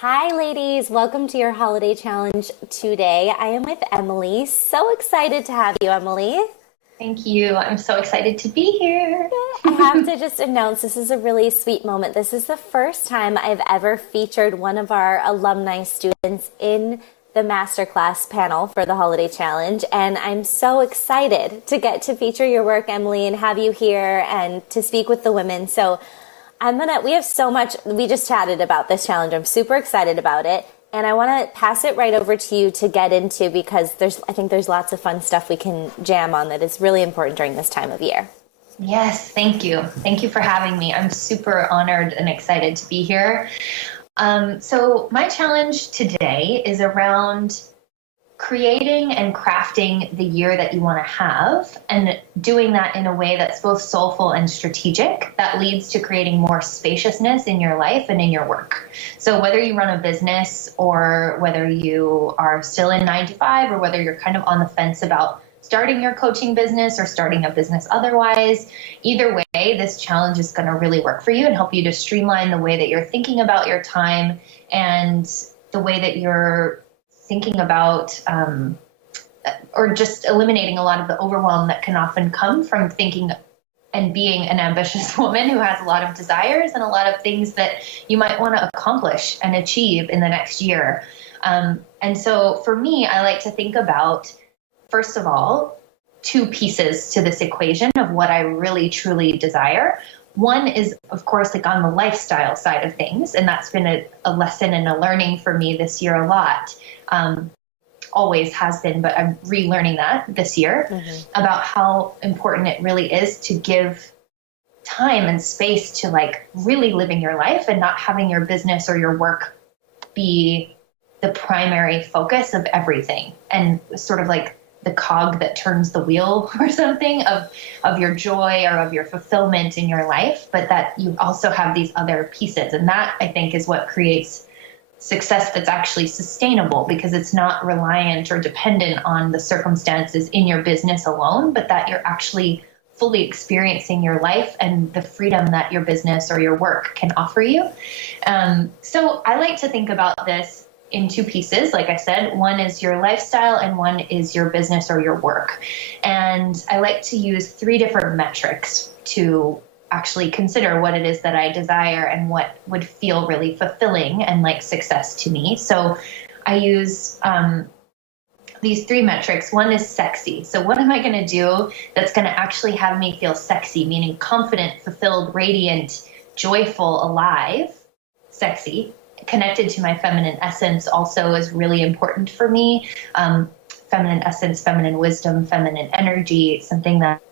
Hi, ladies. Welcome to your holiday challenge today. I am with Emily. So excited to have you, Emily. Thank you. I'm so excited to be here. I have to just announce this is a really sweet moment. This is the first time I've ever featured one of our alumni students in the masterclass panel for the holiday challenge. And I'm so excited to get to feature your work, Emily, and have you here and to speak with the women. So we have so much, we just chatted about this challenge. I'm super excited about it. And I want to pass it right over to you to get into because I think there's lots of fun stuff we can jam on that is really important during this time of year. Yes, thank you. Thank you for having me. I'm super honored and excited to be here. So my challenge today is around creating and crafting the year that you want to have and doing that in a way that's both soulful and strategic that leads to creating more spaciousness in your life and in your work. So whether you run a business or whether you are still in 9 to 5 or whether you're kind of on the fence about starting your coaching business or starting a business otherwise, either way, this challenge is going to really work for you and help you to streamline the way that you're thinking about your time and the way that you're thinking about or just eliminating a lot of the overwhelm that can often come from thinking and being an ambitious woman who has a lot of desires and a lot of things that you might want to accomplish and achieve in the next year. And so for me, I like to think about, first of all, two pieces to this equation of what I really truly desire. One is, of course, like on the lifestyle side of things, and that's been a lesson and a learning for me this year a lot. Always has been, but I'm relearning that this year about how important it really is to give time and space to like really living your life and not having your business or your work be the primary focus of everything and sort of like the cog that turns the wheel or something of your joy or of your fulfillment in your life, but that you also have these other pieces. And that I think is what creates success that's actually sustainable because it's not reliant or dependent on the circumstances in your business alone, but that you're actually fully experiencing your life and the freedom that your business or your work can offer you. So I like to think about this in two pieces. Like I said, one is your lifestyle and one is your business or your work. And I like to use 3 different metrics to actually consider what it is that I desire and what would feel really fulfilling and like success to me. So I use these 3 metrics. One is sexy. So what am I going to do that's going to actually have me feel sexy, meaning confident, fulfilled, radiant, joyful, alive, sexy, connected to my feminine essence also is really important for me. Feminine essence, feminine wisdom, feminine energy, something that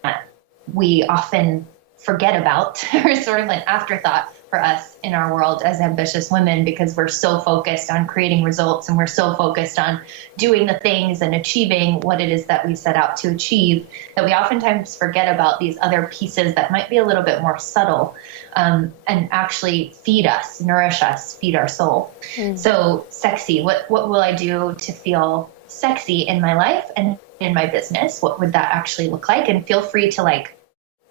we often forget about or sort of an afterthought for us in our world as ambitious women because we're so focused on creating results and we're so focused on doing the things and achieving what it is that we set out to achieve that we oftentimes forget about these other pieces that might be a little bit more subtle and actually feed us, nourish us, feed our soul. So sexy, what will I do to feel sexy in my life and in my business? What would that actually look like? And feel free to like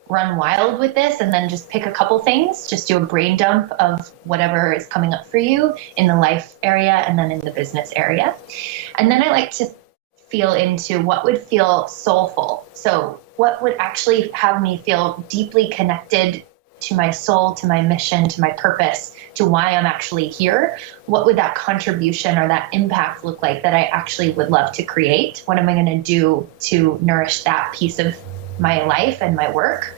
run wild with this and then just pick a couple things, just do a brain dump of whatever is coming up for you in the life area and then in the business area. And then I like to feel into what would feel soulful. So what would actually have me feel deeply connected to my soul, to my mission, to my purpose, to why I'm actually here? What would that contribution or that impact look like that I actually would love to create? What am I going to do to nourish that piece of my life and my work?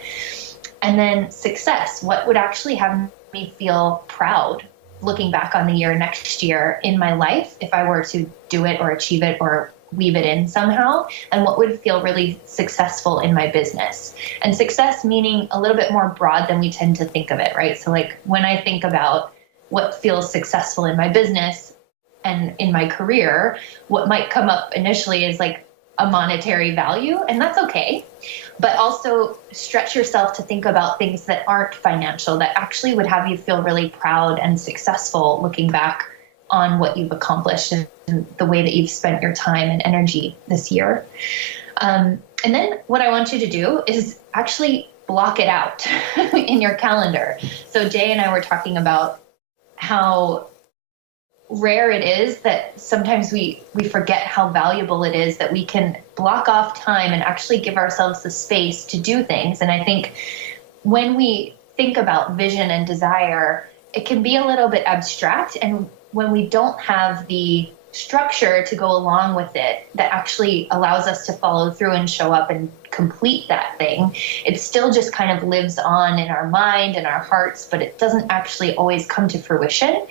And then success, what would actually have me feel proud looking back on the year next year in my life if I were to do it or achieve it or weave it in somehow? And what would feel really successful in my business? And success meaning a little bit more broad than we tend to think of it, right? So like when I think about what feels successful in my business and in my career, what might come up initially is like a monetary value, and that's okay. But also stretch yourself to think about things that aren't financial, that actually would have you feel really proud and successful looking back on what you've accomplished and the way that you've spent your time and energy this year. And then what I want you to do is actually block it out in your calendar. So Jay and I were talking about how rare it is that sometimes we forget how valuable it is that we can block off time and actually give ourselves the space to do things. And I think when we think about vision and desire, it can be a little bit abstract. And when we don't have the structure to go along with it that actually allows us to follow through and show up and complete that thing, it still just kind of lives on in our mind and our hearts, but it doesn't actually always come to fruition.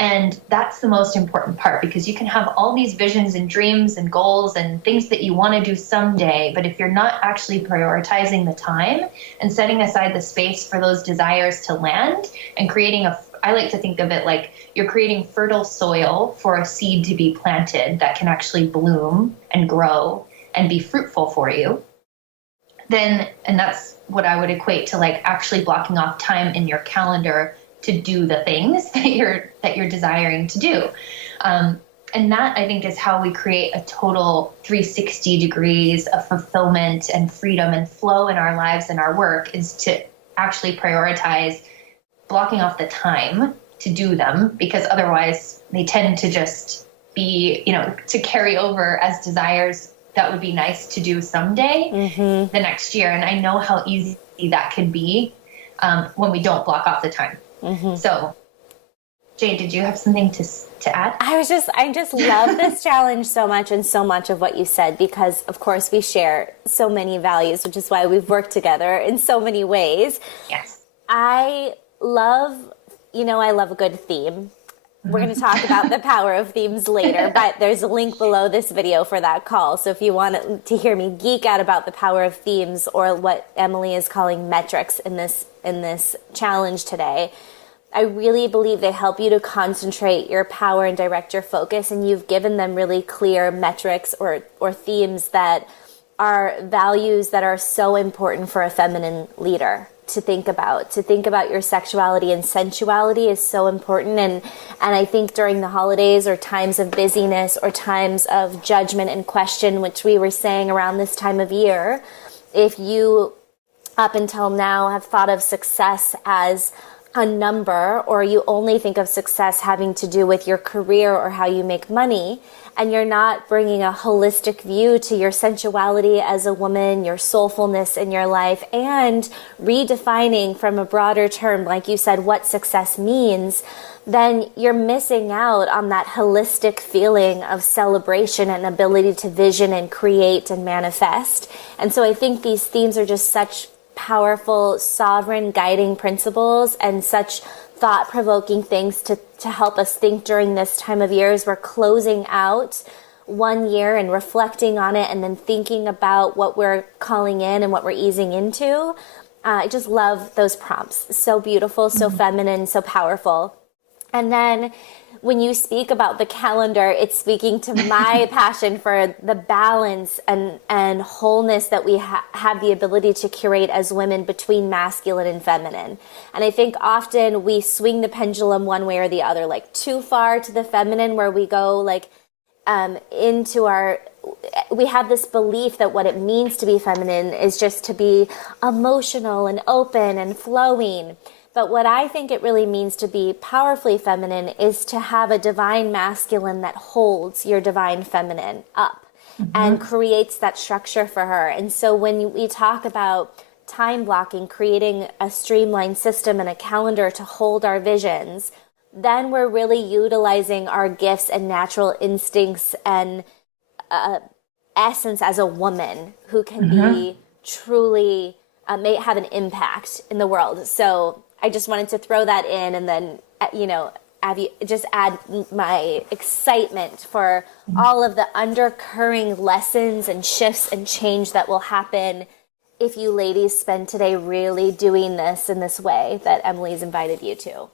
And that's the most important part, because you can have all these visions and dreams and goals and things that you want to do someday, but if you're not actually prioritizing the time and setting aside the space for those desires to land and creating I like to think of it like you're creating fertile soil for a seed to be planted that can actually bloom and grow and be fruitful for you, then, and that's what I would equate to like actually blocking off time in your calendar to do the things that you're desiring to do. And that, I think, is how we create a total 360 degrees of fulfillment and freedom and flow in our lives and our work, is to actually prioritize blocking off the time to do them, because otherwise they tend to just be, to carry over as desires that would be nice to do someday, the next year. And I know how easy that can be when we don't block off the time. So, Jay, did you have something to add? I just love this challenge so much, and so much of what you said, because of course we share so many values, which is why we've worked together in so many ways. Yes. I love a good theme. We're going to talk about the power of themes later, but there's a link below this video for that call. So if you want to hear me geek out about the power of themes, or what Emily is calling metrics in this challenge today, I really believe they help you to concentrate your power and direct your focus. And you've given them really clear metrics or themes that are values that are so important for a feminine leader to think about. To think about your sexuality and sensuality is so important. And I think during the holidays, or times of busyness, or times of judgment and question, which we were saying around this time of year, if you up until now have thought of success as a number, or you only think of success having to do with your career or how you make money, and you're not bringing a holistic view to your sensuality as a woman, your soulfulness in your life, and redefining from a broader term, like you said, what success means, then you're missing out on that holistic feeling of celebration and ability to vision and create and manifest. And so I think these themes are just such powerful, sovereign guiding principles, and such thought-provoking things to help us think during this time of year as we're closing out one year and reflecting on it, and then thinking about what we're calling in and what we're easing into. I just love those prompts. So beautiful, so feminine, so powerful. And then when you speak about the calendar, it's speaking to my passion for the balance and wholeness that we have the ability to curate as women between masculine and feminine. And I think often we swing the pendulum one way or the other, like too far to the feminine, where we go like we have this belief that what it means to be feminine is just to be emotional and open and flowing. But what I think it really means to be powerfully feminine is to have a divine masculine that holds your divine feminine up and creates that structure for her. And so when we talk about time blocking, creating a streamlined system and a calendar to hold our visions, then we're really utilizing our gifts and natural instincts and essence as a woman who can be truly, may have an impact in the world. So I just wanted to throw that in, and then, just add my excitement for all of the undercurring lessons and shifts and change that will happen if you ladies spend today really doing this in this way that Emily's invited you to.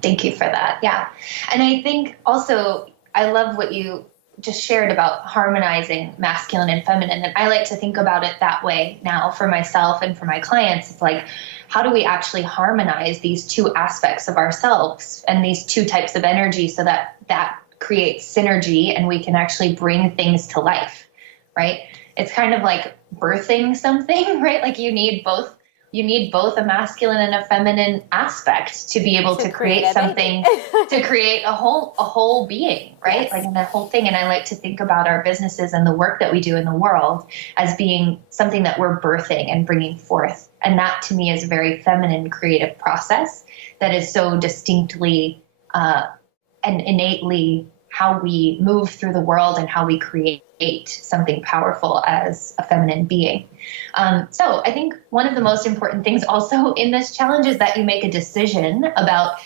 Thank you for that. Yeah. And I think also, I love what you just shared about harmonizing masculine and feminine. And I like to think about it that way now for myself and for my clients. It's like, how do we actually harmonize these two aspects of ourselves and these two types of energy so that that creates synergy and we can actually bring things to life, right? It's kind of like birthing something, right? Like you need both you need both a masculine and a feminine aspect to be able to create something, to create a whole being, right? Yes. Like in the whole thing. And I like to think about our businesses and the work that we do in the world as being something that we're birthing and bringing forth. And that to me is a very feminine creative process that is so distinctly and innately how we move through the world and how we create something powerful as a feminine being. So I think one of the most important things also in this challenge is that you make a decision about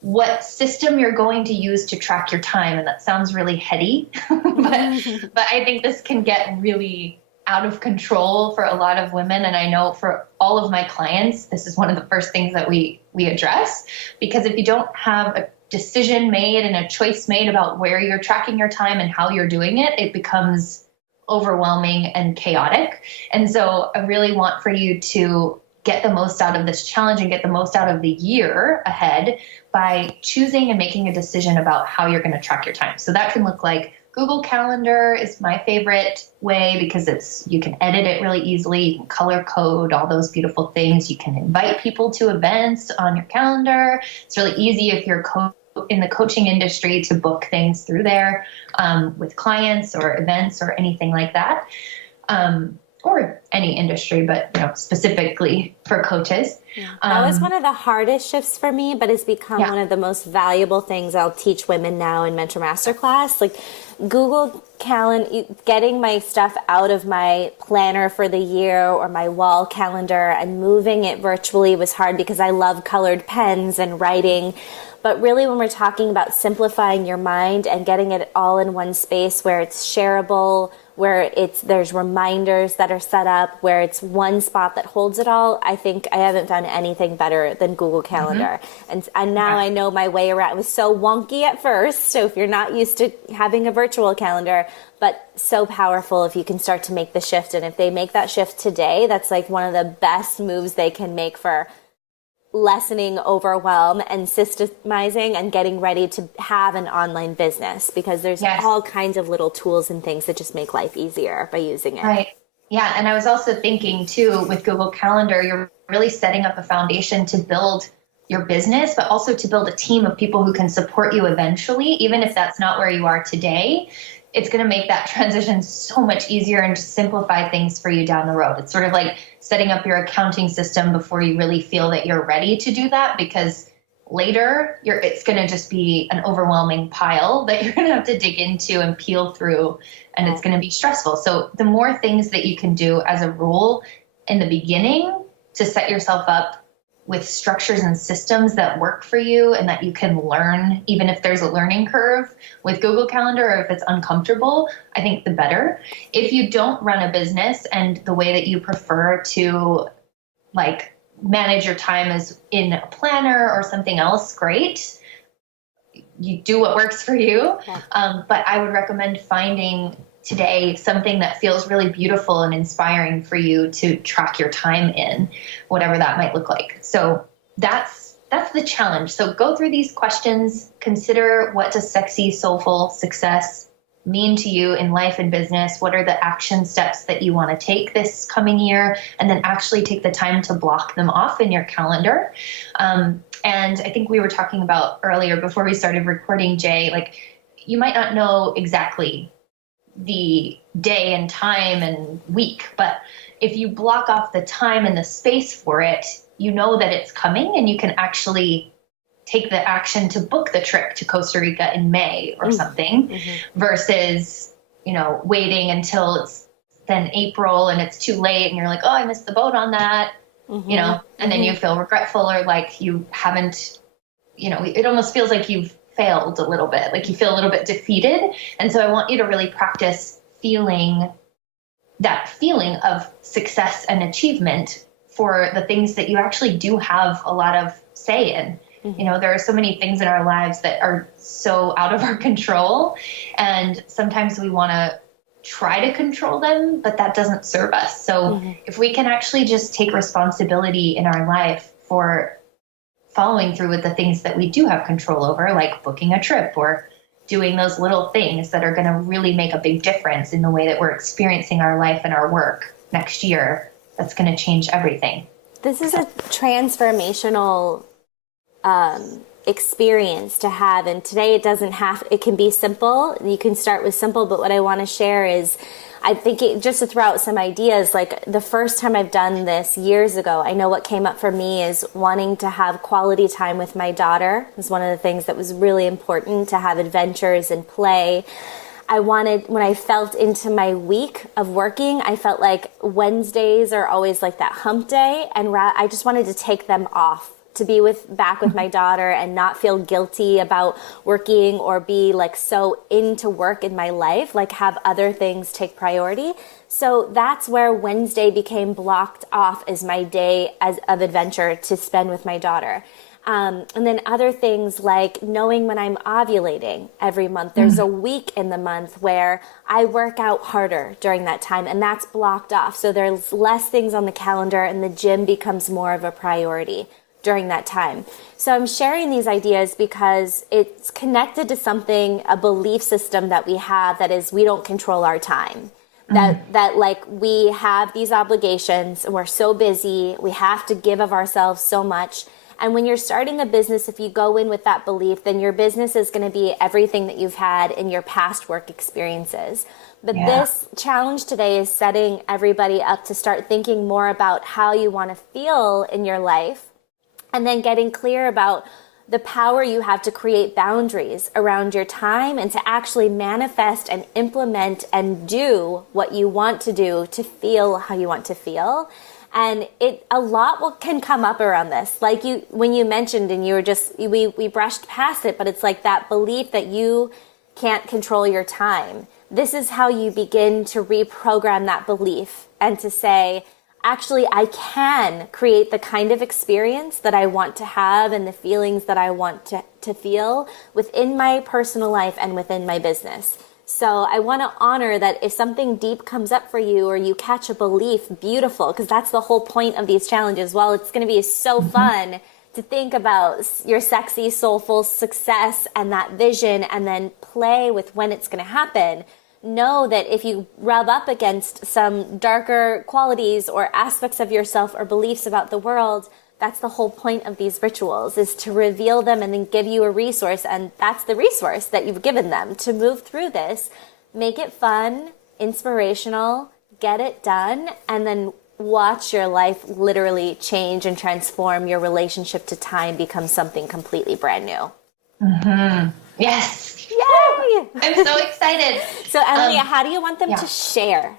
what system you're going to use to track your time. And that sounds really heady, but I think this can get really out of control for a lot of women. And I know for all of my clients, this is one of the first things that we address, because if you don't have a decision made and a choice made about where you're tracking your time and how you're doing it, it becomes overwhelming and chaotic. And so I really want for you to get the most out of this challenge and get the most out of the year ahead by choosing and making a decision about how you're going to track your time. So that can look like Google Calendar is my favorite way, because you can edit it really easily. You can color code all those beautiful things. You can invite people to events on your calendar. It's really easy if you're in the coaching industry to book things through there with clients or events or anything like that, or any industry, but specifically for coaches. Yeah. That was one of the hardest shifts for me, but it's become one of the most valuable things I'll teach women now in Mentor Masterclass. Like Google Calendar, getting my stuff out of my planner for the year or my wall calendar and moving it virtually was hard because I love colored pens and writing. But really, when we're talking about simplifying your mind and getting it all in one space where it's shareable, where there's reminders that are set up, where it's one spot that holds it all, I think I haven't found anything better than Google Calendar. And now I know my way around. It was so wonky at first, so if you're not used to having a virtual calendar, but so powerful if you can start to make the shift. And if they make that shift today, that's like one of the best moves they can make for lessening overwhelm and systemizing and getting ready to have an online business, because there's all kinds of little tools and things that just make life easier by using it. Right. Yeah. And I was also thinking too, with Google Calendar, you're really setting up a foundation to build your business, but also to build a team of people who can support you eventually, even if that's not where you are today. It's going to make that transition so much easier and just simplify things for you down the road. It's sort of like setting up your accounting system before you really feel that you're ready to do that, because later it's going to just be an overwhelming pile that you're going to have to dig into and peel through, and it's going to be stressful. So the more things that you can do as a rule in the beginning to set yourself up with structures and systems that work for you and that you can learn, even if there's a learning curve with Google Calendar, or if it's uncomfortable, I think the better. If you don't run a business and the way that you prefer to like manage your time is in a planner or something else, great. You do what works for you. But I would recommend finding today something that feels really beautiful and inspiring for you to track your time in, whatever that might look like. So that's the challenge. So go through these questions, consider, what does sexy, soulful success mean to you in life and business? What are the action steps that you want to take this coming year? And then actually take the time to block them off in your calendar. And I think we were talking about earlier before we started recording, Jay, like you might not know exactly the day and time and week, but if you block off the time and the space for it, you know that it's coming, and you can actually take the action to book the trip to Costa Rica in May or something, versus, waiting until it's then April and it's too late and you're like, oh, I missed the boat on that, and then you feel regretful, or like you haven't, it almost feels like you've failed a little bit, like you feel a little bit defeated. And so I want you to really practice feeling that feeling of success and achievement for the things that you actually do have a lot of say in. There are so many things in our lives that are so out of our control, and sometimes we want to try to control them, but that doesn't serve us. So if we can actually just take responsibility in our life for following through with the things that we do have control over, like booking a trip or doing those little things that are going to really make a big difference in the way that we're experiencing our life and our work next year, that's going to change everything. This is a transformational experience to have. And today it can be simple. You can start with simple, but what I want to share is, I think just to throw out some ideas, like the first time I've done this years ago, I know what came up for me is wanting to have quality time with my daughter. It was one of the things that was really important, to have adventures and play. When I felt into my week of working, I felt like Wednesdays are always like that hump day, and I just wanted to take them off, to be back with my daughter and not feel guilty about working or be like so into work in my life, like have other things take priority. So that's where Wednesday became blocked off as my day of adventure to spend with my daughter. And then other things like knowing when I'm ovulating every month. There's a week in the month where I work out harder during that time, and that's blocked off. So there's less things on the calendar, and the gym becomes more of a priority during that time. So I'm sharing these ideas because it's connected to something, a belief system that we have, that is, we don't control our time. That like we have these obligations and we're so busy, we have to give of ourselves so much. And when you're starting a business, if you go in with that belief, then your business is going to be everything that you've had in your past work experiences. But this challenge today is setting everybody up to start thinking more about how you want to feel in your life, and then getting clear about the power you have to create boundaries around your time and to actually manifest and implement and do what you want to do to feel how you want to feel. And a lot can come up around this. Like when you mentioned, and you were we brushed past it, but it's like that belief that you can't control your time. This is how you begin to reprogram that belief and to say, actually, I can create the kind of experience that I want to have and the feelings that I want to feel within my personal life and within my business. So I want to honor that if something deep comes up for you or you catch a belief, beautiful, because that's the whole point of these challenges. While it's going to be so fun to think about your sexy, soulful success and that vision and then play with when it's going to happen, know that if you rub up against some darker qualities or aspects of yourself or beliefs about the world, that's the whole point of these rituals, is to reveal them and then give you a resource. And that's the resource that you've given them to move through this. Make it fun, inspirational, get it done, and then watch your life literally change and transform. Your relationship to time becomes something completely brand new. Yes. Yay! I'm so excited. So Emily, how do you want them to share?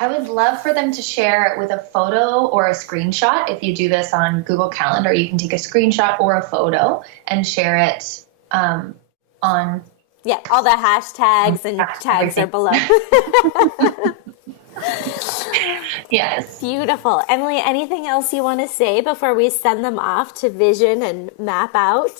I would love for them to share it with a photo or a screenshot. If you do this on Google Calendar, you can take a screenshot or a photo and share it on. Yeah, all the hashtags and tags are below. Yes. Beautiful. Emily, anything else you want to say before we send them off to vision and map out?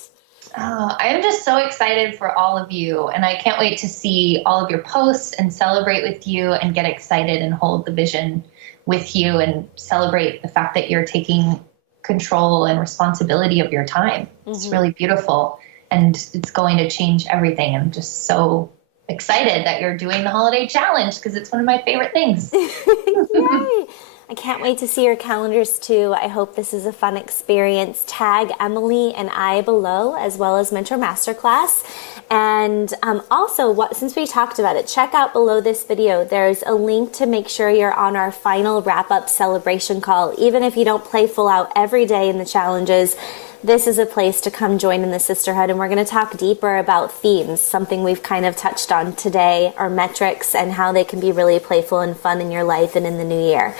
I am just so excited for all of you, and I can't wait to see all of your posts and celebrate with you and get excited and hold the vision with you and celebrate the fact that you're taking control and responsibility of your time. It's really beautiful, and it's going to change everything. I'm just so excited that you're doing the holiday challenge because it's one of my favorite things. Yay! I can't wait to see your calendars too. I hope this is a fun experience. Tag Emily and I below, as well as Mentor Masterclass. And also, since we talked about it, check out below this video. There's a link to make sure you're on our final wrap-up celebration call. Even if you don't play full out every day in the challenges, this is a place to come join in the sisterhood. And we're going to talk deeper about themes, something we've kind of touched on today, our metrics, and how they can be really playful and fun in your life and in the new year.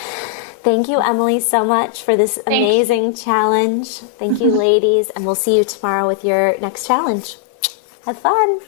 Thank you, Emily, so much for this amazing challenge. Thank you, ladies. And we'll see you tomorrow with your next challenge. Have fun.